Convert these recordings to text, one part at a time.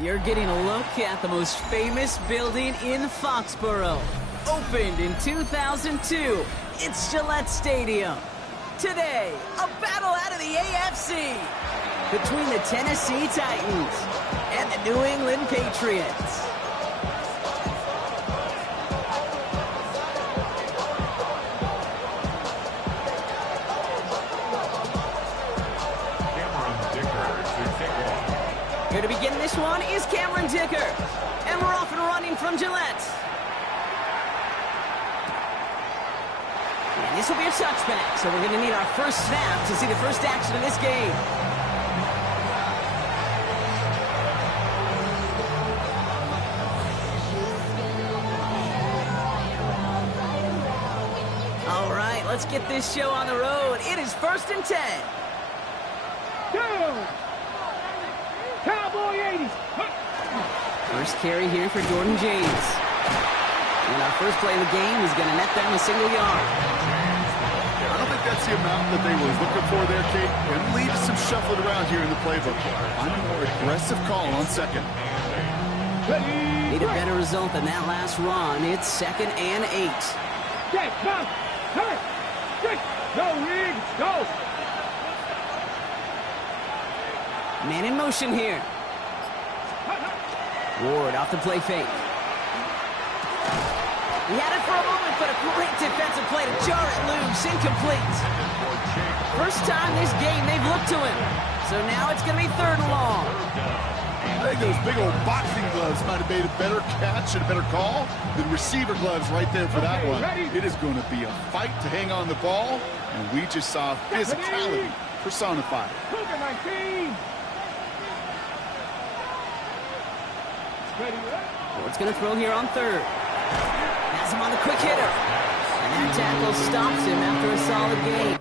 You're getting a look at the most famous building in Foxborough. Opened in 2002, it's Gillette Stadium. Today, a battle out of the AFC between the Tennessee Titans and the New England Patriots. Here to begin this one is Cameron Dicker. And we're off and running from Gillette. And this will be a touchback, so we're going to need our first snap to see the first action of this game. All right, let's get this show on the road. It is 1st and 10. Go! Cowboy 80s. First carry here for Jordan James. And our first play of the game is going to net them a single yard. I don't think that's the amount that they were looking for there, Kate. And leave some shuffling around here in the playbook. I'm a more aggressive call on second. Need a better result than that last run. It's 2nd and 8. Get, come, turn, straight, go, Riggs, go. Man in motion here. Ward off the play fake. He had it for a moment, but a great defensive play to jar it loose. Incomplete. First time this game they've looked to him. So now it's going to be 3rd and long. I think those big old boxing gloves might have made a better catch and a better call than receiver gloves right there for that one. It is going to be a fight to hang on the ball, and we just saw physicality personified. Cougar 19. Ward's going to throw here on 3rd. Has him on the quick hitter. And that tackle stops him after a solid gain.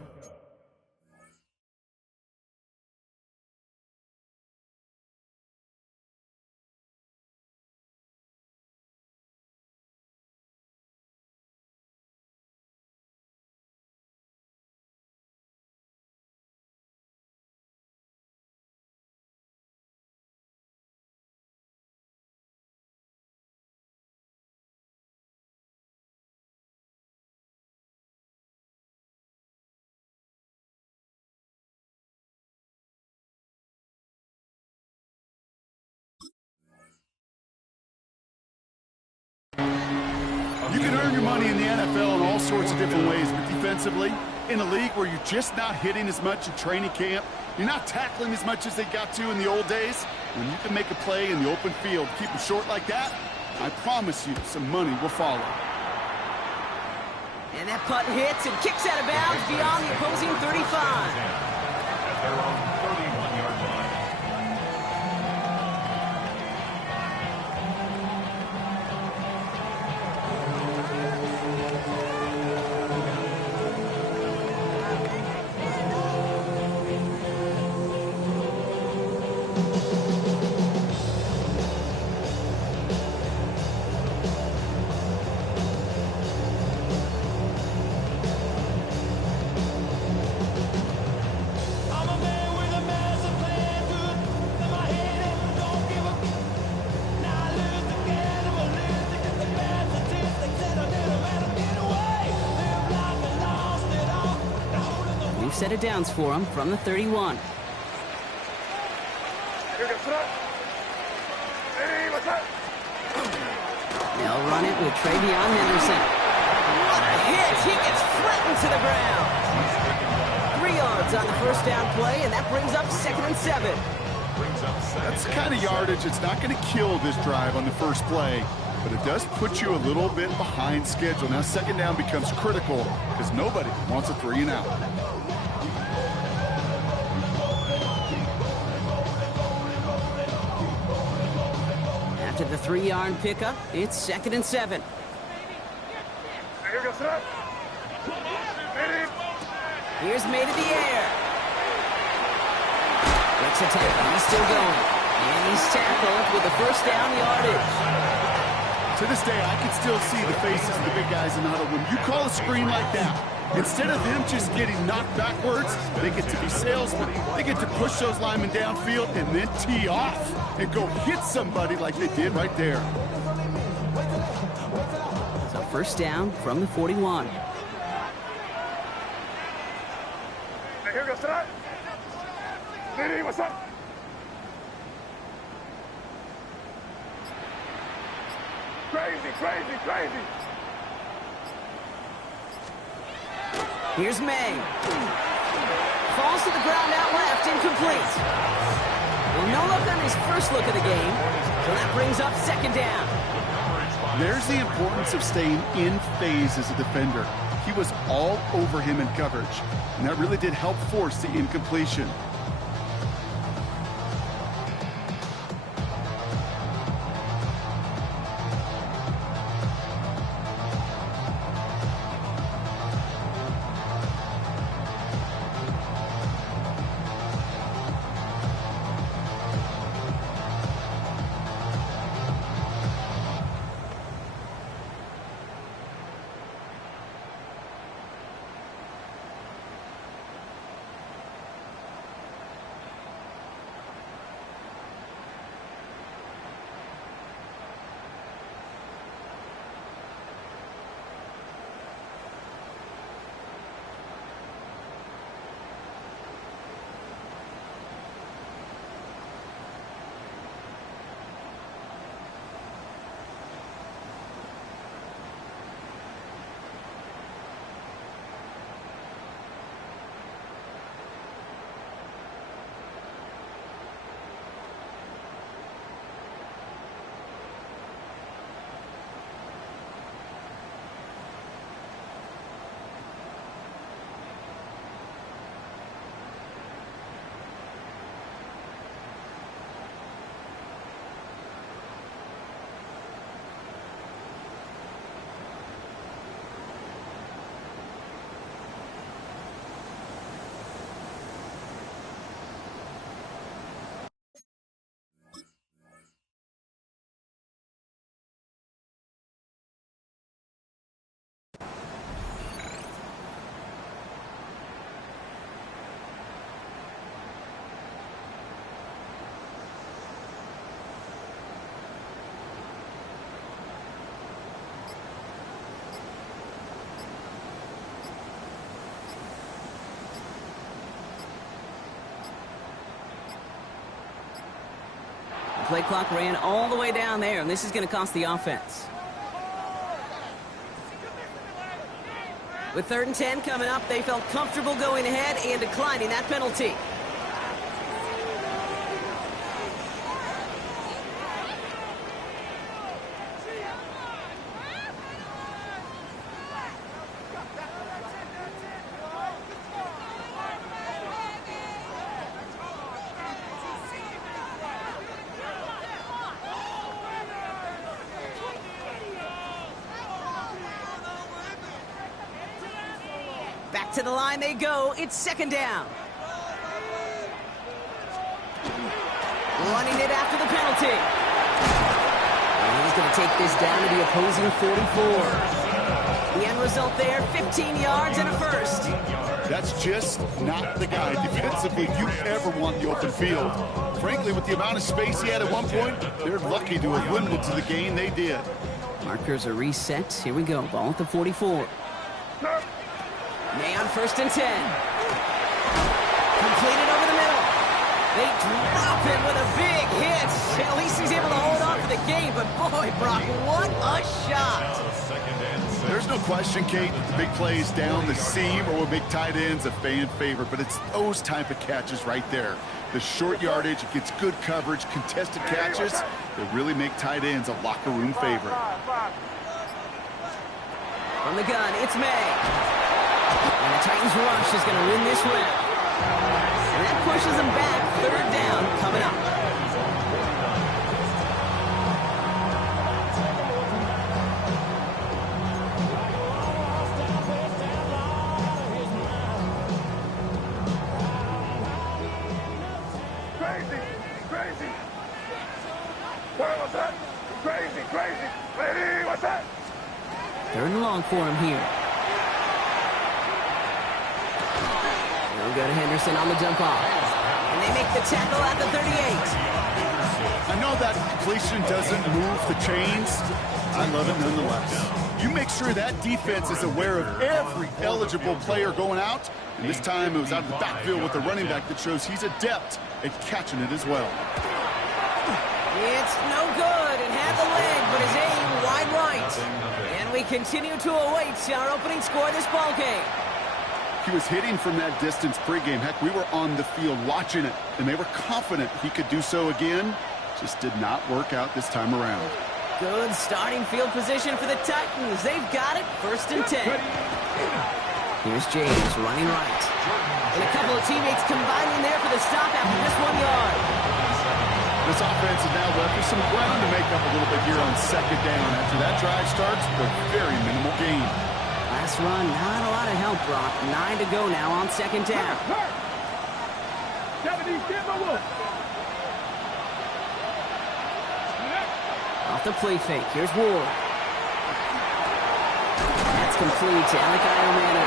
You can earn your money in the NFL in all sorts of different ways, but defensively, in a league where you're just not hitting as much in training camp, you're not tackling as much as they got to in the old days, when you can make a play in the open field, keep them short like that, I promise you some money will follow. And that punt hits and kicks out of bounds beyond the opposing 35. At their own 31-yard line. Set of downs for him from the 31. They'll run it with Travion Henderson. What a hit! He gets flattened to the ground. 3 yards on the first down play, and that brings up 2nd and 7. That's the kind of yardage it's not going to kill this drive on the first play, but it does put you a little bit behind schedule. Now 2nd down becomes critical because nobody wants a 3 and out. To the 3-yard pickup, it's 2nd and 7. Here's made in the air. Breaks a tackle. He's still going. And he's tackled with the first down yardage. To this day, I can still see the faces of the big guys in the huddle. When you call a screen like that, Instead of them just getting knocked backwards, they get to be salesmen. They get to push those linemen downfield and then tee off and go hit somebody like they did right there. So first down from the 41. Hey, here goes that. Diddy, what's up? Crazy, crazy, crazy. Here's May. Falls to the ground out left, incomplete. Well, no look on his first look of the game, so that brings up second down. There's the importance of staying in phase as a defender. He was all over him in coverage, and that really did help force the incompletion. Play clock ran all the way down there, and this is going to cost the offense. With 3rd and 10 coming up, they felt comfortable going ahead and declining that penalty. Back to the line they go. It's 2nd down. Running it after the penalty. And he's going to take this down to the opposing 44. The end result there, 15 yards and a first. That's just not the guy defensively you ever want the open field. Frankly, with the amount of space he had at one point, they're lucky to have limited to the gain they did. Markers are reset. Here we go. Ball at the 44. May on 1st and 10. Completed over the middle. They drop it with a big hit. At least he's able to hold on for the game. But boy, Brock, what a shot. There's no question, Kate, the big plays down the seam or will make tight ends a fan favorite. But it's those type of catches right there. The short yardage, it gets good coverage, contested catches that really make tight ends a locker room favorite. From the gun, it's May. And the Titans rush is going to win this round. And that pushes them back. 3rd down coming up. Crazy, crazy. What's that? Crazy, crazy. Lady, what's that? 3rd and long for him here. No go to Henderson on the dump off. And they make the tackle at the 38. I know that completion doesn't move the chains. I love it nonetheless. You make sure that defense is aware of every eligible player going out. And this time it was out of the backfield with the running back that shows he's adept at catching it as well. It's no good. It had the leg, but his aim wide right. And we continue to await our opening score of this ball game. He was hitting from that distance pregame. Heck, we were on the field watching it, and they were confident he could do so again. Just did not work out this time around. Good starting field position for the Titans. They've got it, 1st and 10. Here's James running right. And a couple of teammates combining there for the stop after just 1 yard. This offense is now left with some ground to make up a little bit here on 2nd down. After that drive starts, a very minimal gain. Last run, not a lot of help, Brock. 9 to go now on 2nd down. Off the play fake. Here's Ward. That's complete to Alec Iomanu.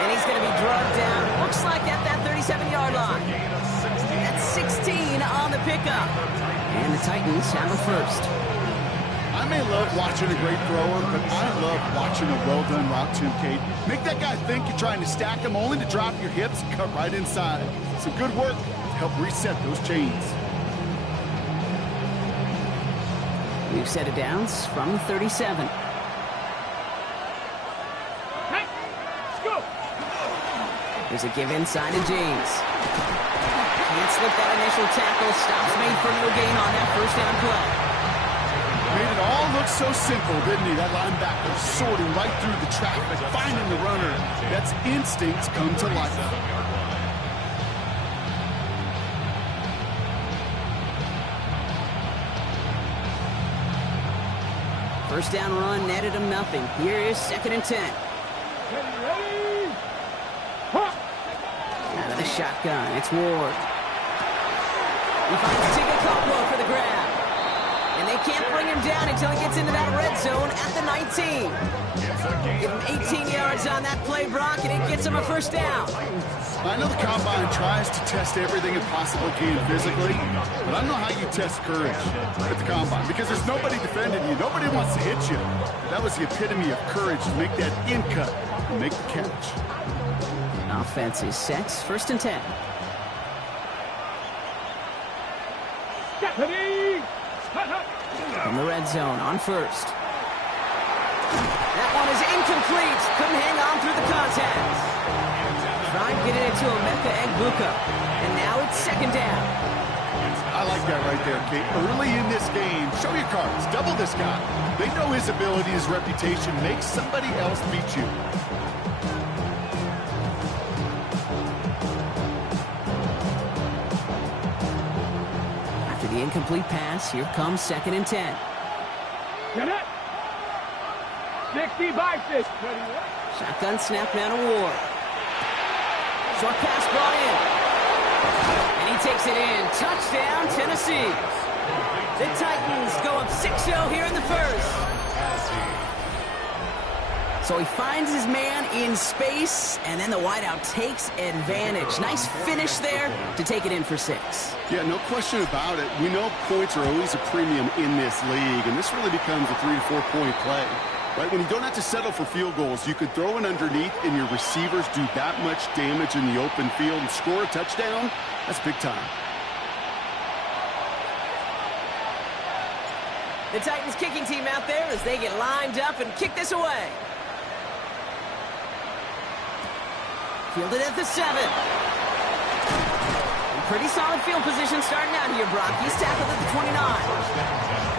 And he's going to be drugged down. Looks like at that 37-yard line. That's 16 on the pickup. And the Titans have a 1st. I may love watching a great thrower, but I love watching a well-done route too, Kate. Make that guy think you're trying to stack him, only to drop your hips and cut right inside. Some good work to help reset those chains. We've set it downs from 37. Hey, let's go. There's a give inside to James. Can't slip that initial tackle. Stops made for no gain on that 1st down play. Made it all look so simple, didn't he? That linebacker sorting right through the traffic, finding the runner. That's instincts come to life. 1st down run netted him nothing. Here is 2nd and 10. Ready? Out of the shotgun, it's Ward. He finds Tigger Caldwell for the grab. And they can't bring him down until he gets into that red zone at the 19. Give him 18 yards on that play, Brock, and it gets him a 1st down. I know the Combine tries to test everything it possibly can physically, but I don't know how you test courage at the Combine, because there's nobody defending you. Nobody wants to hit you. That was the epitome of courage to make that in cut and make the catch. Offense is set, 1st and 10. Stephanie! In the red zone on 1st. That one is incomplete. Couldn't hang on through the contact. Trying to get it into Emeka Egbuka. And now it's 2nd down. I like that right there, Kate. Early in this game, show your cards. Double this guy. They know his ability, his reputation. Make somebody else beat you. After the incomplete pass, here comes 2nd and 10. Get it? 60 by 6. Shotgun snap now to Ward. Short pass brought in. And he takes it in. Touchdown, Tennessee. The Titans go up 6-0 here in the 1st. So he finds his man in space, and then the wideout takes advantage. Nice finish there to take it in for 6. Yeah, no question about it. We know points are always a premium in this league, and this really becomes a 3 to 4 point play. Right, when you don't have to settle for field goals, you could throw it underneath and your receivers do that much damage in the open field and score a touchdown. That's big time. The Titans kicking team out there as they get lined up and kick this away. Fielded at the 7. Pretty solid field position starting out here, Brock. He's tackled at the 29.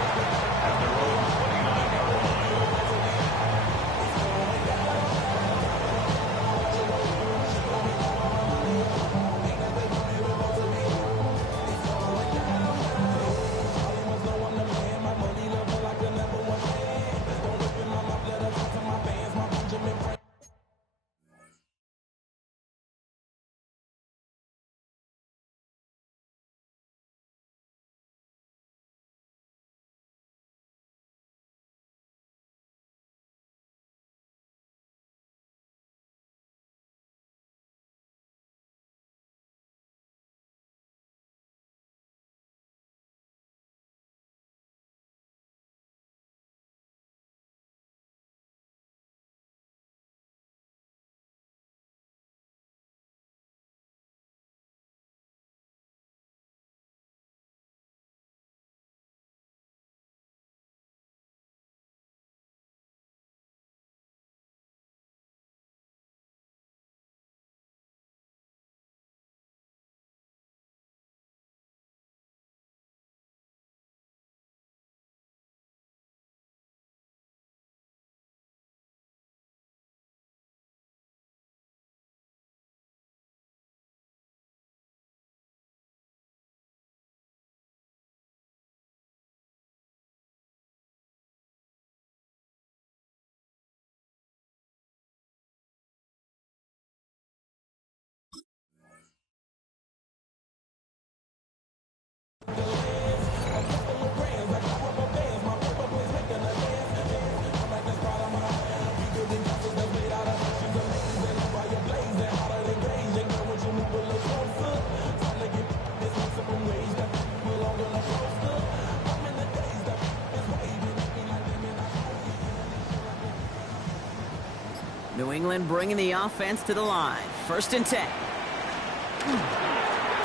New England bringing the offense to the line. 1st and 10.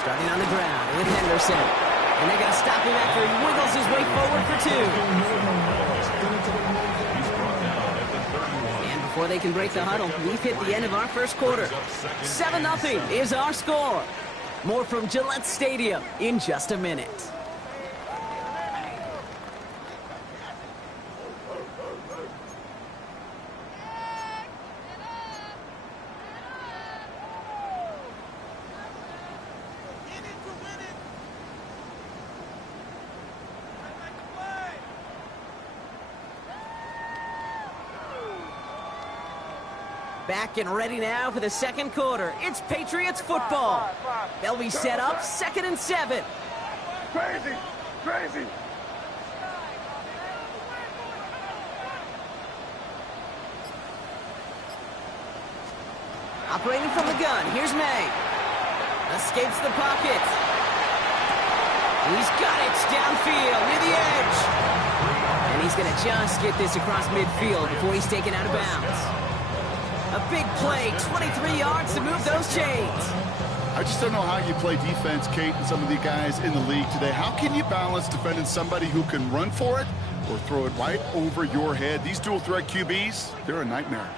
Starting on the ground with Henderson. And they're going to stop him after he wiggles his way forward for 2. And before they can break the huddle, we've hit the end of our first quarter. 7-0 is our score. More from Gillette Stadium in just a minute. Back and ready now for the second quarter. It's Patriots football. They'll be set up 2nd and 7. Crazy! Crazy! Operating from the gun, here's May. Escapes the pocket. He's got it downfield near the edge. And he's going to just get this across midfield before he's taken out of bounds. A big play, 23 yards to move those chains. I just don't know how you play defense, Kate, and some of the guys in the league today. How can you balance defending somebody who can run for it or throw it right over your head? These dual threat QBs, they're a nightmare.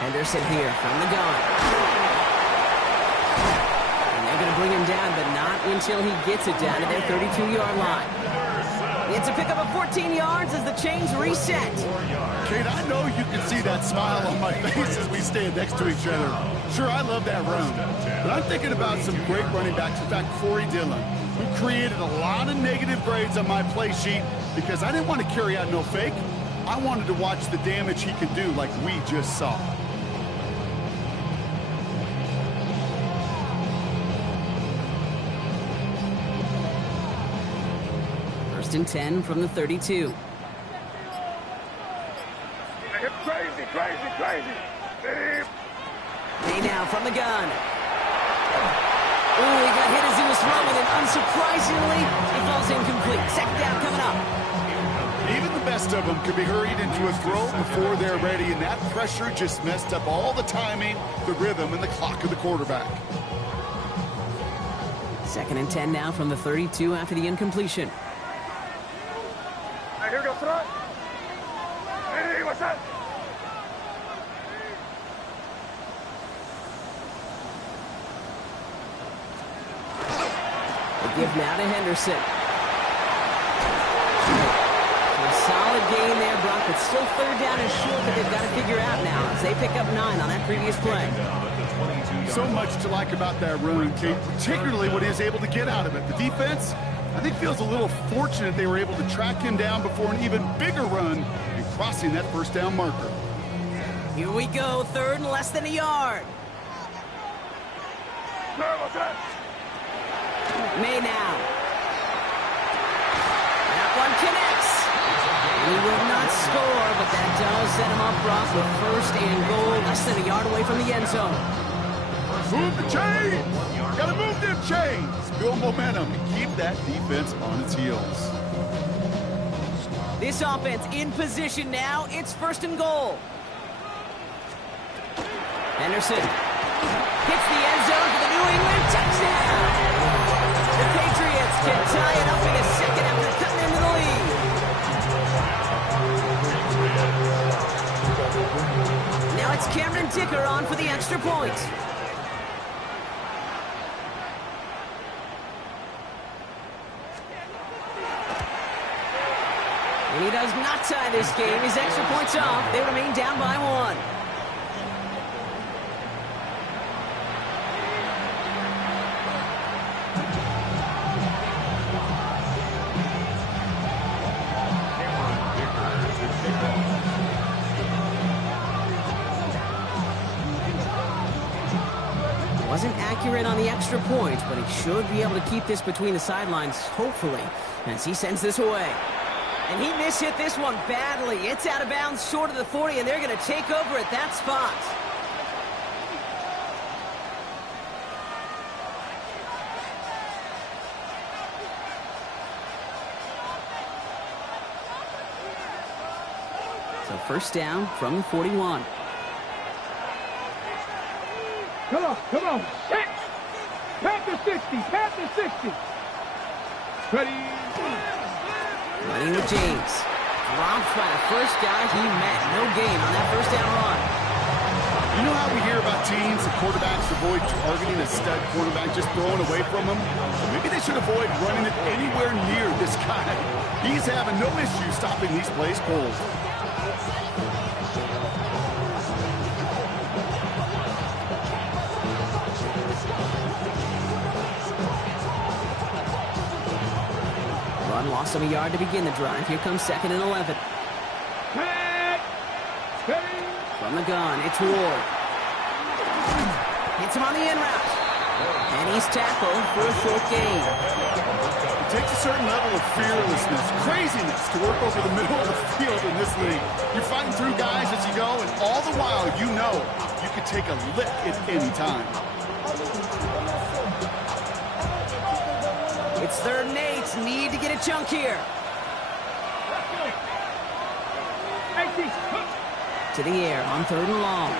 Henderson here from the gun. Going to bring him down, but not until he gets it down to their 32-yard line. It's a pickup of 14 yards as the chains reset. Kate, I know you can see that smile on my face as we stand next to each other. Sure, I love that run, but I'm thinking about some great running backs. In fact, Corey Dillon, who created a lot of negative grades on my play sheet because I didn't want to carry out no fake. I wanted to watch the damage he could do like we just saw. 1st and 10 from the 32. Crazy, crazy, crazy. May now from the gun. Ooh, he got hit as he was throwing, and unsurprisingly, he falls incomplete. 2nd down coming up. Even the best of them could be hurried into a throw before they're ready, and that pressure just messed up all the timing, the rhythm, and the clock of the quarterback. 2nd and 10 now from the 32 after the incompletion. Here goes front. Hey, what's that? They give now to Henderson. So a solid gain there, Brock. It's still 3rd down and short that they've got to figure out now as they pick up 9 on that previous play. So much to like about that run, Kate, particularly what he was able to get out of it. The defense, I think, feels a little fortunate they were able to track him down before an even bigger run and crossing that 1st down marker. Here we go, 3rd and less than a yard. May now. That one connects. He will not score, but that does set him up, Brock, with 1st and goal, less than a yard away from the end zone. Move the chains! Gotta move them chains! Build momentum and keep that defense on its heels. This offense in position now. It's 1st and goal. Henderson hits the end zone for the New England touchdown. The Patriots can tie it up in a second after cutting into the lead. Now it's Cameron Dicker on for the extra point. And he does not tie this game. His extra points off. They remain down by 1. Wasn't accurate on the extra point, but he should be able to keep this between the sidelines, hopefully, as he sends this away. And he mishit this one badly. It's out of bounds short of the 40, and they're going to take over at that spot. first down from the 41. Come on. Set. Pat the 60. Ready. Running with James. Dropped by the first guy he met. No gain on that first down run. You know how we hear about teams and quarterbacks avoid targeting a stud quarterback, just throwing away from him? Maybe they should avoid running it anywhere near this guy. He's having no issue stopping these plays cold. Run lost him a yard to begin the drive. Here comes 2nd and 11. From the gun, it's Ward. Hits him on the in route. And he's tackled for a short gain. It takes a certain level of fearlessness, craziness to work over the middle of the field in this league. You're fighting through guys as you go, and all the while you know you could take a lick at any time. It's 3rd and 8. Need to get a chunk here. To the air on 3rd and long.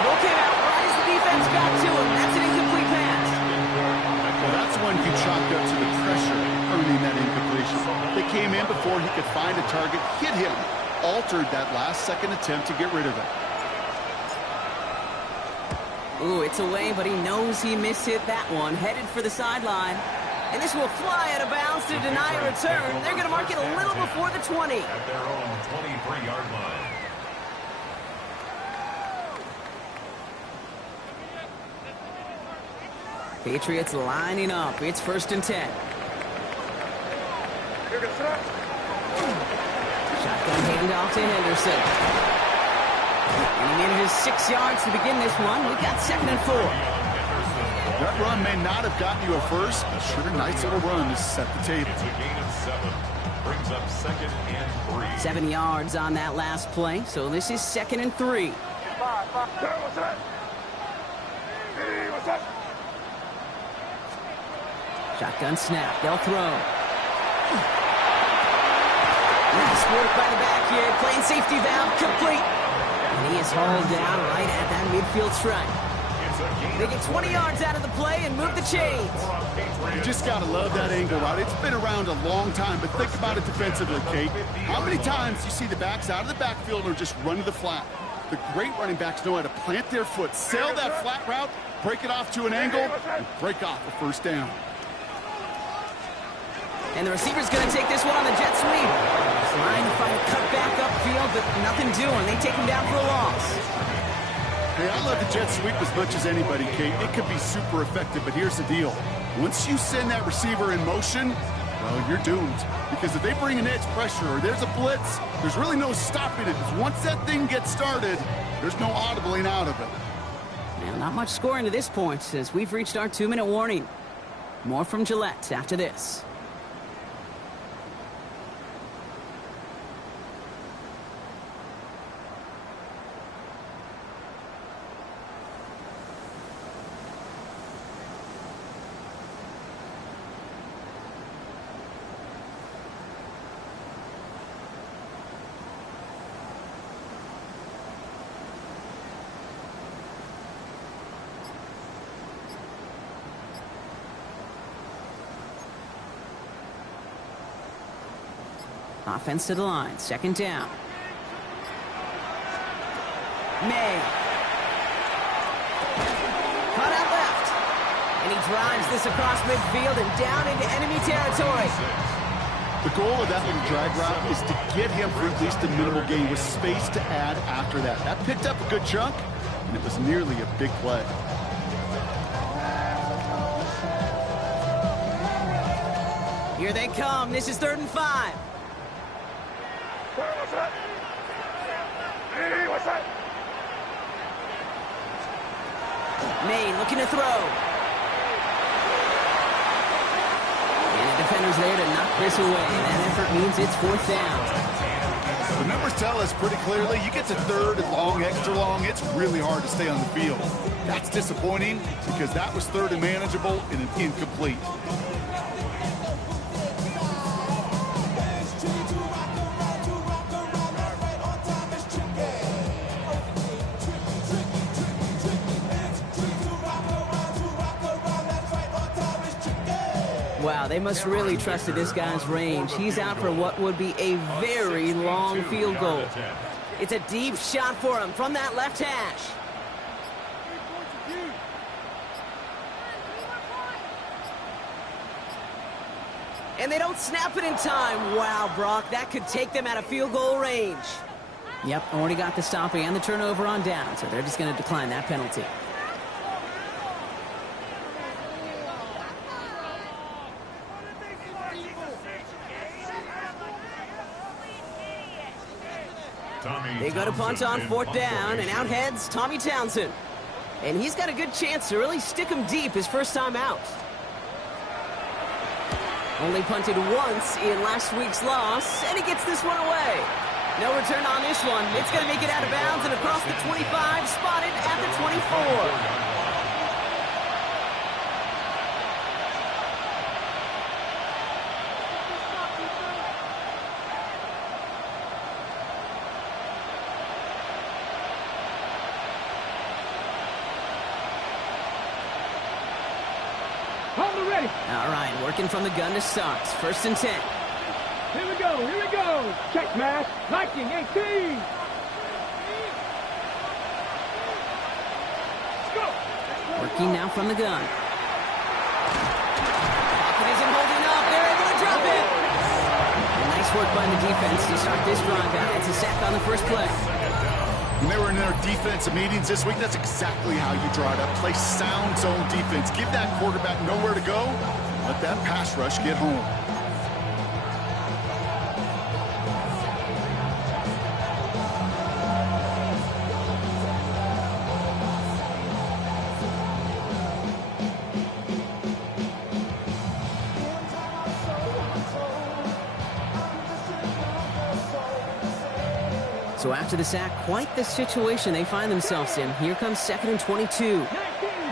Throw came out right as the defense got to him. That's an incomplete pass. Well, that's when you chalked up to the pressure earning that incompletion. They came in before he could find a target, hit him, altered that last-second attempt to get rid of it. Ooh, it's away, but he knows he mishit that one. Headed for the sideline. And this will fly out of bounds to deny a return. They're going to mark it a little before the 20. At their own 23-yard line. Patriots lining up. It's 1st and 10. Shotgun handoff to Henderson. And he manages 6 yards to begin this one. We got 2nd and 4. That run may not have gotten you a first, but sure, nice little run to set the table. It's a gain of 7. Brings up 2nd and 3. 7 yards on that last play, so this is 2nd and 3. Shotgun snap. They'll throw. Nice work by the back here. Playing safety valve complete. And he is hauled down right at that midfield stripe. They get 20 yards out of the play and move the chains. You just got to love that angle route. It's been around a long time, but think about it defensively, Kate. How many times you see the backs out of the backfield or just run to the flat? The great running backs know how to plant their foot, sail that flat route, break it off to an angle, and break off a first down. And the receiver's going to take this one on the jet sweep. Trying to find a cut back upfield, but nothing doing. They take him down for a loss. Hey, I love the jet sweep as much as anybody, Kate. It could be super effective, but here's the deal. Once you send that receiver in motion, well, you're doomed. Because if they bring an edge pressure or there's a blitz, there's really no stopping it. Because once that thing gets started, there's no audibling out of it. Now, not much scoring to this point as we've reached our 2-minute warning. More from Gillette after this. Offense to the line. 2nd down. May. Cut out left. And he drives this across midfield and down into enemy territory. The goal of that little drag route is to get him for at least a minimal gain with space to add after that. That picked up a good chunk, and it was nearly a big play. Here they come. This is 3rd and 5. May looking to throw. And the defender's there to knock this away. That effort means it's 4th down. The numbers tell us pretty clearly, you get to 3rd and long, extra long, it's really hard to stay on the field. That's disappointing because that was 3rd and manageable and an incomplete. Wow, they must really trust this guy's range. He's out for what would be a very long field goal. It's a deep shot for him from that left hash. And they don't snap it in time. Wow, Brock, that could take them out of field goal range. Yep, already got the stop and the turnover on down, so they're just going to decline that penalty. They go to punt on fourth down, and out heads Tommy Townsend. And he's got a good chance to really stick him deep his first time out. Only punted once in last week's loss, and he gets this one away. No return on this one. It's going to make it out of bounds and across the 25, spotted at the 24. All right, working from the gun to start. First and 10. Here we go, here we go. Check, Matt. Liking 18. Go. Working now from the gun. Pocket isn't holding up. They're able to drop it. And nice work by the defense to start this drive out. It's a sack on the first play. When they were in their defensive meetings this week, that's exactly how you draw it up. Play sound zone defense. Give that quarterback nowhere to go. Let that pass rush get home. So after the sack, quite the situation they find themselves in. Here comes second and 22. 19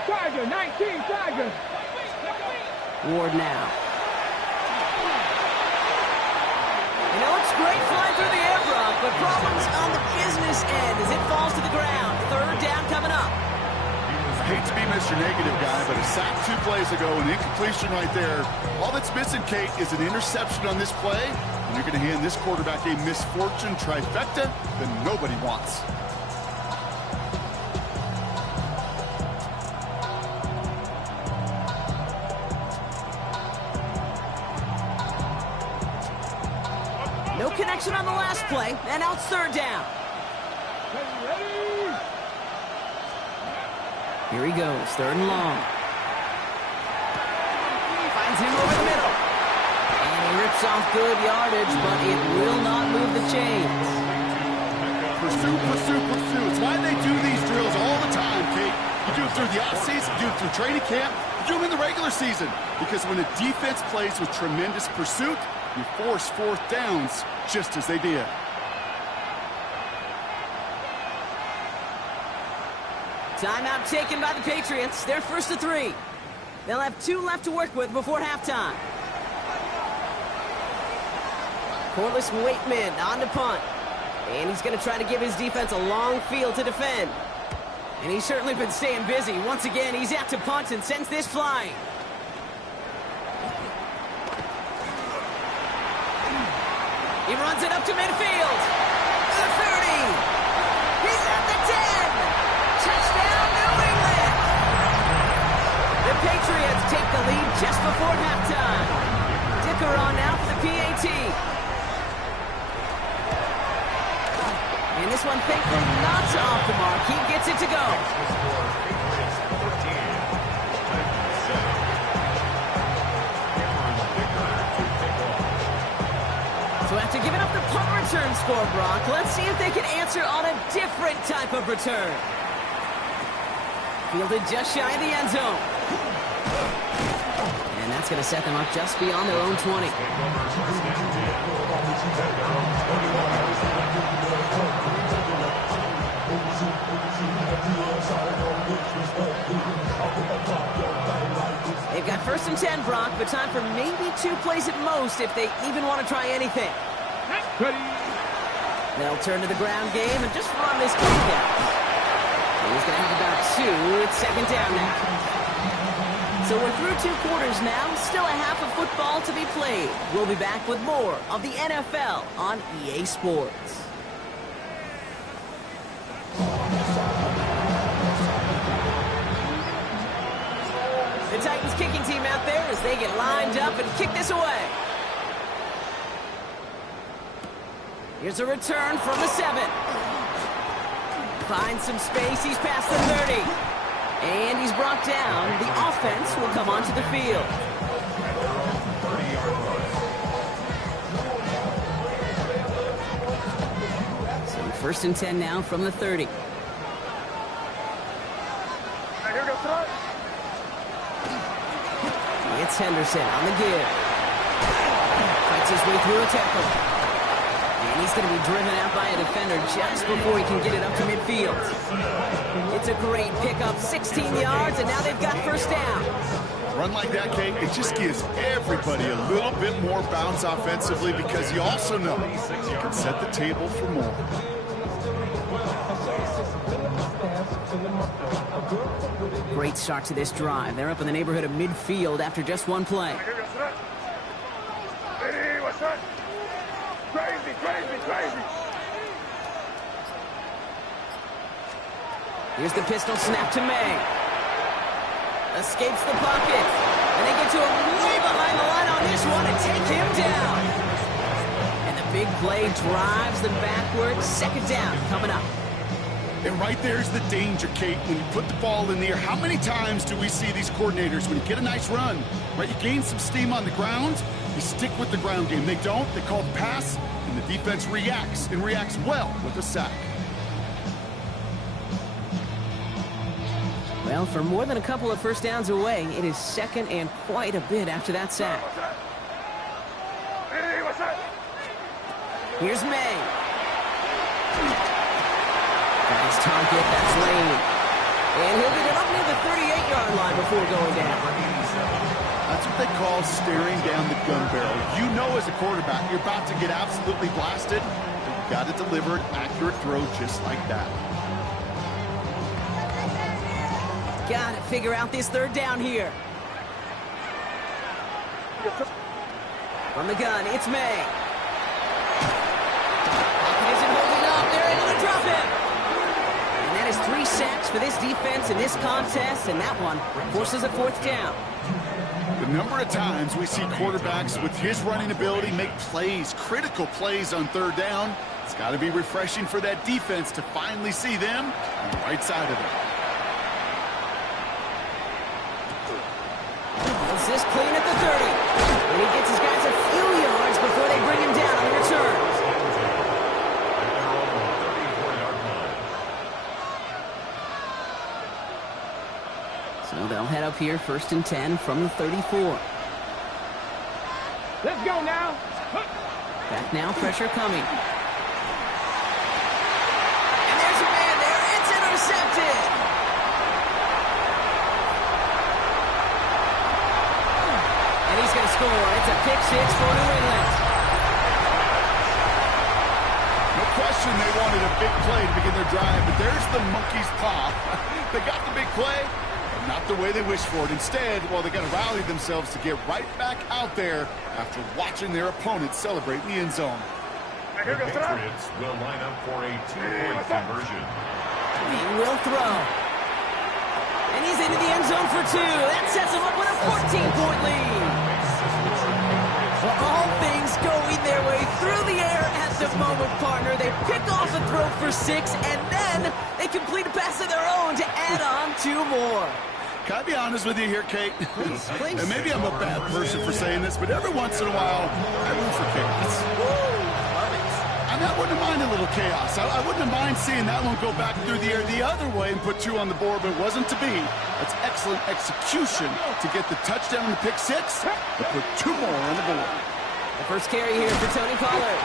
Tiger. Ward now. You know, it's great flying through the air, Brock, but problems on the business end as it falls to the ground. Third down coming up. I hate to be Mr. Negative guy, but a sack 2 plays ago, an incompletion right there. All that's missing, Kate, is an interception on this play. And you're going to hand this quarterback a misfortune trifecta that nobody wants. No connection on the last play, and now it's third down. Here he goes, third and long. Finds him over the middle. And he rips off good yardage, but it will not move the chains. Pursue. It's why they do these drills all the time, Kate. You do it through the offseason, you do it through training camp, you do them in the regular season. Because when a defense plays with tremendous pursuit, you force fourth downs just as they did. Timeout taken by the Patriots. They're first to 3. They'll have 2 left to work with before halftime. Corliss Waitman on to punt. And he's going to try to give his defense a long field to defend. And he's certainly been staying busy. Once again, he's out to punt and sends this flying. He runs it up to midfield. The 30. He's at the 10. Touchdown, New England. The Patriots take the lead just before halftime. Dicker on now for the PAT. And this one, thankfully, not off the mark. He gets it to go. So after giving up the punt return score, Brock, let's see if they can answer on a different type of return. Fielded just shy of the end zone. And that's going to set them up just beyond their own 20. They've got first and 10, Brock, but time for maybe 2 plays at most if they even want to try anything. They'll turn to the ground game and just run this kick out. He's going to have about 2. It's second down now. So we're through 2 quarters now, still a half of football to be played. We'll be back with more of the NFL on EA Sports. The Titans kicking team out there as they get lined up and kick this away. Here's a return from the 7. Finds some space, he's past the 30. And he's brought down. The offense will come onto the field. So 1st and 10 now from the 30. It's Henderson on the give. Fights his way through a tackle. And he's going to be driven out by a defender just before he can get it up to midfield. It's a great pickup, 16 yards, and now they've got 1st down. Run like that, Kate, it just gives everybody a little bit more bounce offensively because you also know you can set the table for more. Great start to this drive. They're up in the neighborhood of midfield after just 1 play. Crazy. Here's the pistol snap to May. Escapes the pocket. And they get to him way behind the line on this one and take him down. And the big play drives them backwards. 2nd down coming up. And right there's the danger, Kate. When you put the ball in the air, how many times do we see these coordinators, when you get a nice run, right, you gain some steam on the ground, you stick with the ground game. They don't. They call the pass, and the defense reacts, and reacts well with a sack. Well, for more than a couple of 1st downs away, it is 2nd and quite a bit after that sack. Here's May. Nice target, that's Lane. And he'll get it up near the 38-yard line before going down. That's what they call staring down the gun barrel. You know as a quarterback, you're about to get absolutely blasted. You've got to deliver an accurate throw just like that. Got to figure out this 3rd down here. From the gun, it's May. Pocket isn't holding up. They're able to drop him. And that is 3 sacks for this defense in this contest, and that one forces a 4th down. The number of times we see quarterbacks with his running ability make plays, critical plays on 3rd down, it's got to be refreshing for that defense to finally see them on the right side of it. It's this clean at the 30. And he gets his guys a few yards before they bring him down on the return. So they'll head up here 1st and 10 from the 34. Let's go now. Back now, pressure coming. And there's a man there. It's intercepted. And he's going to score. It's a pick 6 for New England. No question they wanted a big play to begin their drive, but there's the monkey's paw. They got the big play, but not the way they wished for it. Instead, well, they got to rally themselves to get right back out there after watching their opponent celebrate in the end zone. The Patriots will line up for a 2-point conversion. He will throw. And he's into the end zone for 2. That sets him up with a 14-point lead. Well, all things going their way through the air at the moment, partner. They pick off a throw for 6, and then they complete a pass of their own to add on 2 more. Can I be honest with you here, Kate? Please. And maybe I'm a bad person for saying this, but every once in a while, I root for chaos. I mean, I wouldn't mind a little chaos. I wouldn't mind seeing that one go back through the air the other way and put 2 on the board, but it wasn't to be. That's excellent execution to get the touchdown and the pick 6, but put 2 more on the board. The first carry here for Tony Pollard.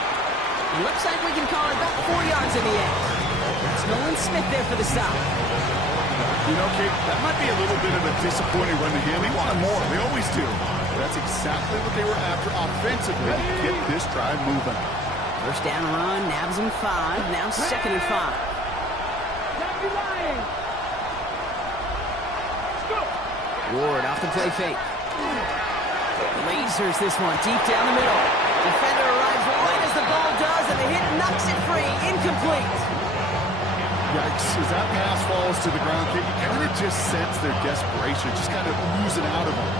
It looks like we can call it about 4 yards in the end. It's Nolan Smith there for the stop. You know, Kate, that might be a little bit of a disappointing run to him. He wanted more. They always do. That's exactly what they were after offensively to get this drive moving. First down run, nabs him 5. Now 2nd and 5. Stop you lying. Let's go. Ward off the play fake. Lasers this one deep down the middle. Defender arrives right as the ball does, and the hit knocks it free. Incomplete. Yikes, as that pass falls to the ground, you kind of just sense their desperation, just kind of oozing out of them.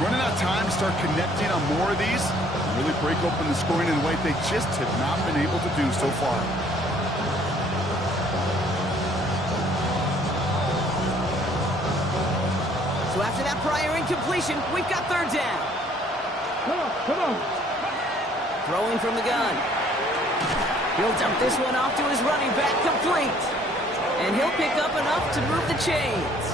Running out of time to start connecting on more of these, really break open the scoring in a way they just have not been able to do so far. So after that prior incompletion, we've got third down. Come on. Throwing from the gun. He'll dump this one off to his running back, complete. And he'll pick up enough to move the chains.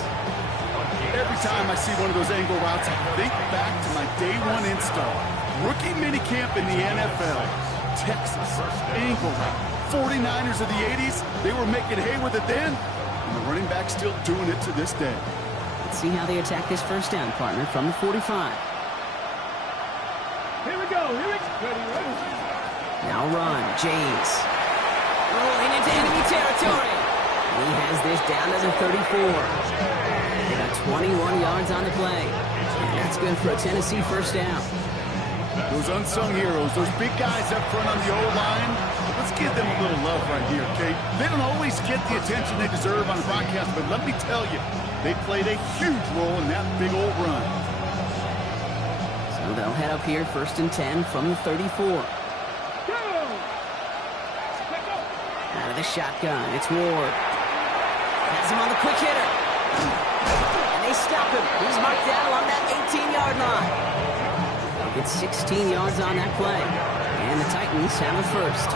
Every time I see one of those angle routes, I think back to my day one install. Rookie minicamp in the NFL. Texas, angle route. 49ers of the 80s, they were making hay with it then, and the running back's still doing it to this day. Let's see how they attack this first down, partner, from the 45. Here we go. Ready. Now run, James. Rolling into enemy territory. He has this down to the 34. They got 21 yards on the play. And that's good for a Tennessee first down. Those unsung heroes, those big guys up front on the O-line, let's give them a little love right here, okay? They don't always get the attention they deserve on the broadcast, but let me tell you, they played a huge role in that big old run. So they'll head up here, 1st and 10 from the 34. Out of the shotgun, it's Ward. Has him on the quick hitter. And they stop him. He's marked down along that 18-yard line. It's 16 yards on that play. And the Titans have a first.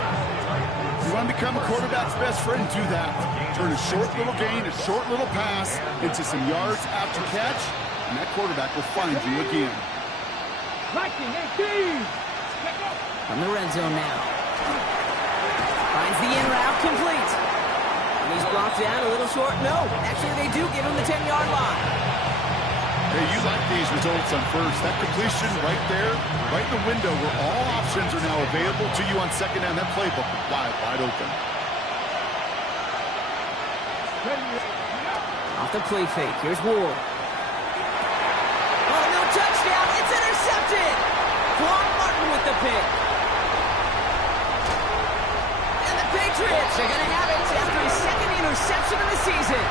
You want to become a quarterback's best friend, do that. Turn a short little gain, a short little pass into some yards after catch, and that quarterback will find you again. From the red zone now. Finds the in route, complete. And he's brought down a little short. No, actually they do give him the 10-yard line. Hey, you like these results on first. That completion right there, right in the window where all options are now available to you on second down. That playbook is wide open. Off the play fake, here's Ward. Oh, no touchdown, it's intercepted! Quan Martin with the pick. And the Patriots are going to have it after his second interception of the season.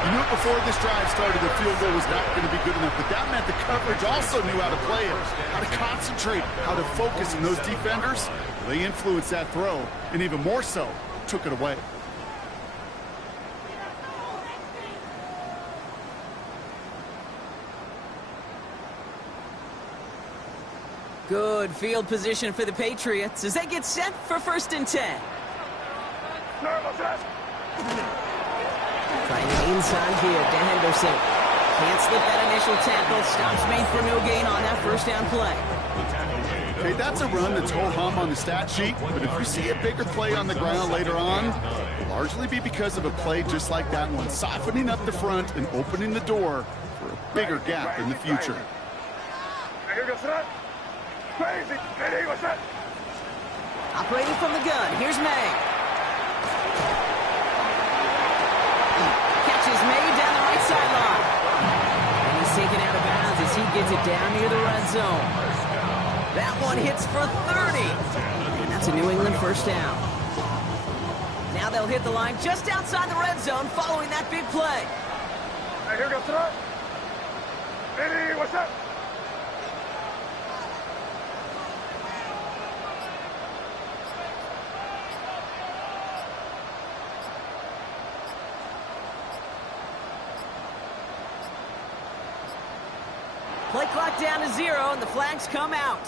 You knew it before this drive started, the field goal was not going to be good enough, but that meant the coverage also knew how to play it, how to concentrate, how to focus, and those defenders, they influenced that throw, and even more so, took it away. Good field position for the Patriots as they get set for 1st and 10. Trying it inside here to Henderson. Can't slip that initial tackle. Stops made for no gain on that first down play. Okay, that's a run that's ho-hum on the stat sheet, but if you see a bigger play on the ground later on, it'll largely be because of a play just like that one, softening up the front and opening the door for a bigger gap in the future. Operating from the gun, here's May. Catches made down the right sideline. And he's taken out of bounds as he gets it down near the red zone. That one hits for 30. And that's a New England first down. Now they'll hit the line just outside the red zone following that big play. Here goes it. Ready, what's up? Play clock down to 0, and the flags come out.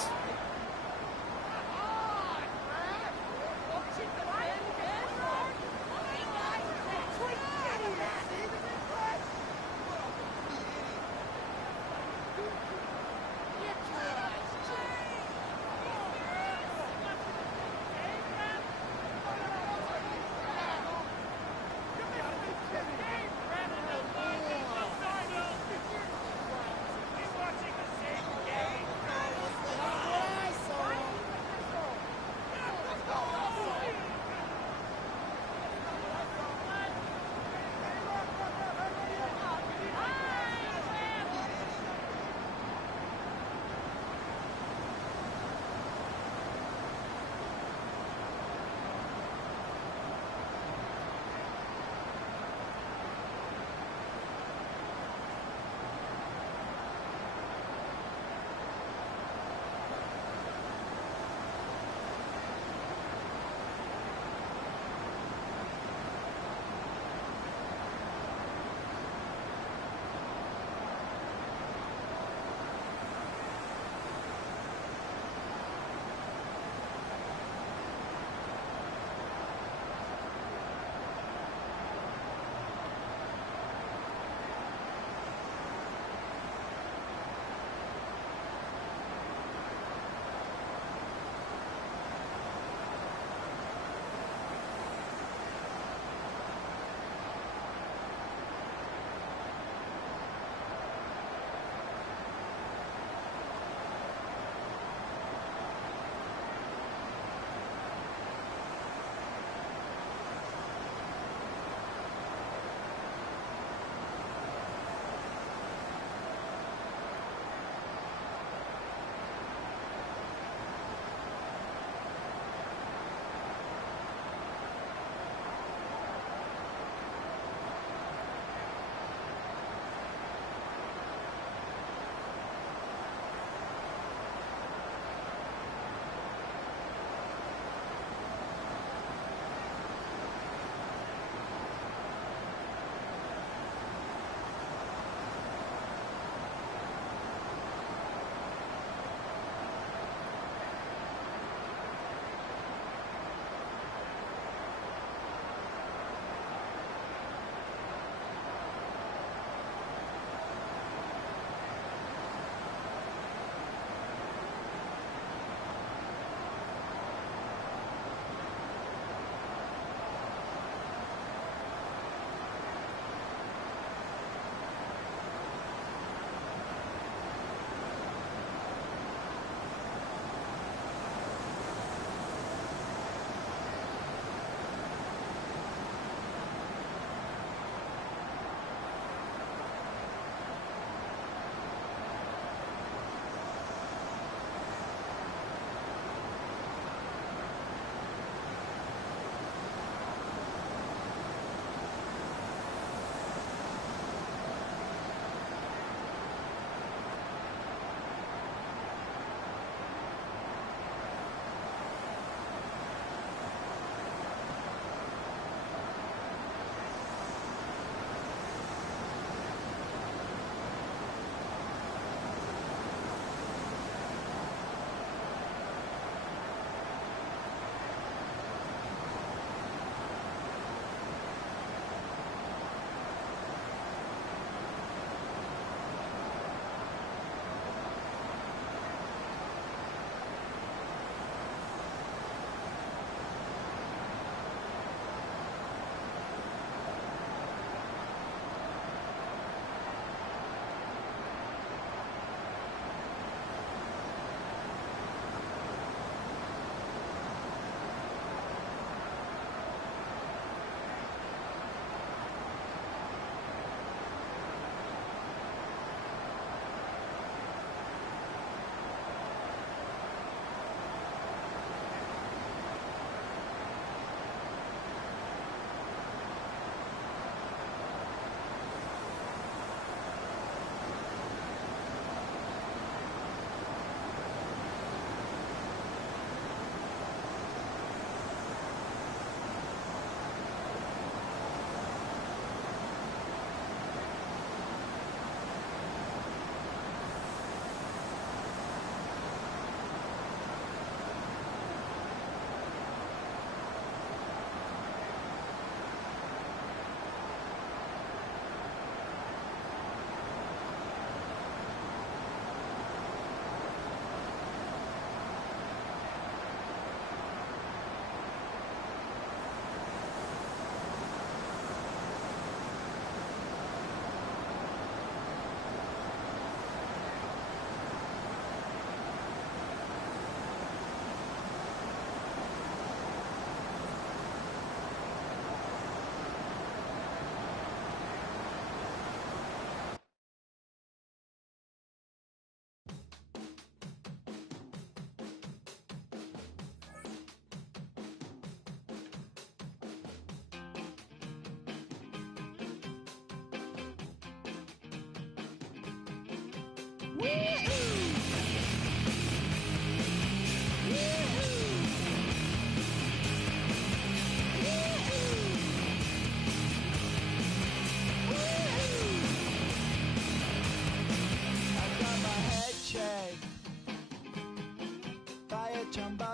By a chumba